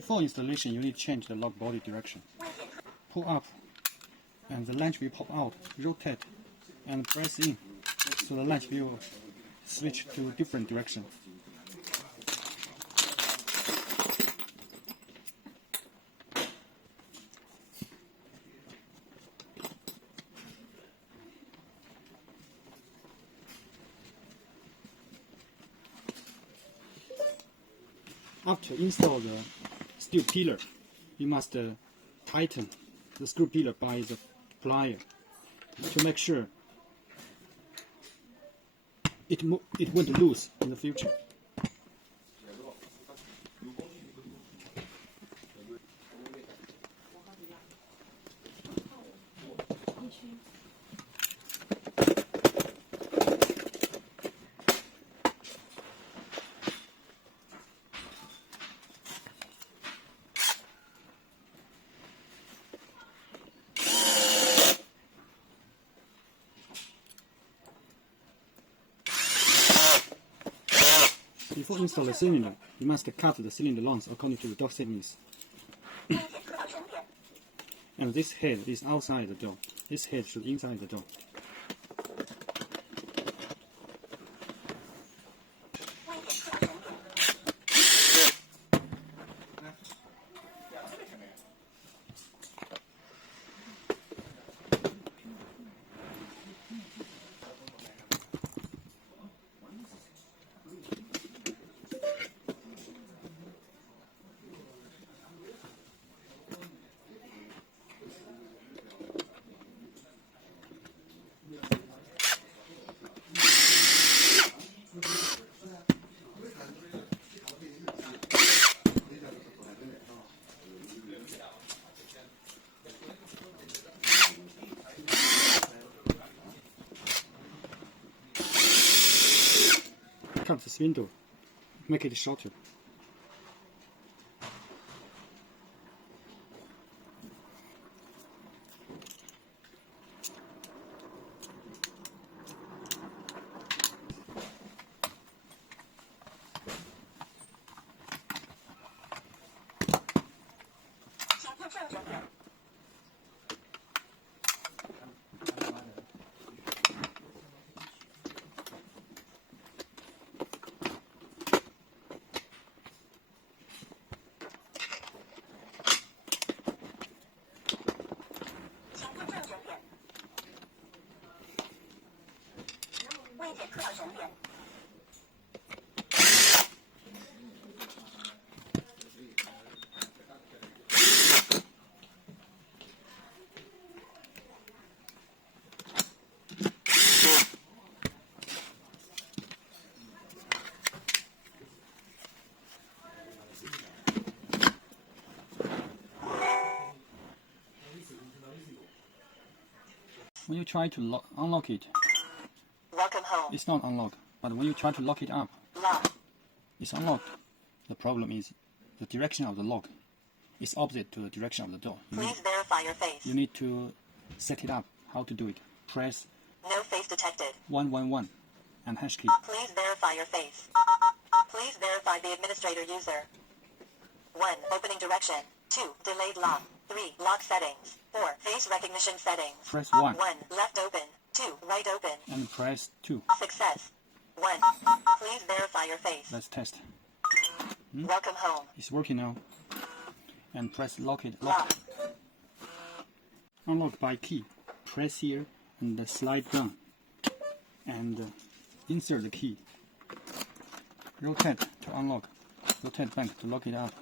Before installation, you need to change the lock body direction. Pull up, and the latch will pop out. Rotate, and press in, so the latch will switch to different direction. After install the steel pillar, you must tighten the screw pillar by the plier to make sure it won't lose in the future. Before install the cylinder, you must cut the cylinder length according to the door thickness. And this head is outside the door. This head should inside the door. Cut this window, make it shorter. When you try to unlock it, Welcome home. it's not unlocked. But when you try to lock it up, Lock. it's unlocked. The problem is the direction of the lock is opposite to the direction of the door. Please verify your face. You need to set it up. How to do it? Press No face detected. 111 and hash key. Please verify your face. Please verify the administrator user. 1. Opening direction. 2. Delayed lock. 3. Lock settings. 4. Face recognition settings. Press 1 1. Left open. 2. Right open. and press 2. Success. 1. Please verify your face. Let's test. Welcome home. It's working now. And press lock. Lock. Unlock by key. Press here and slide down. And insert the key. Rotate to unlock. Rotate back to lock it up.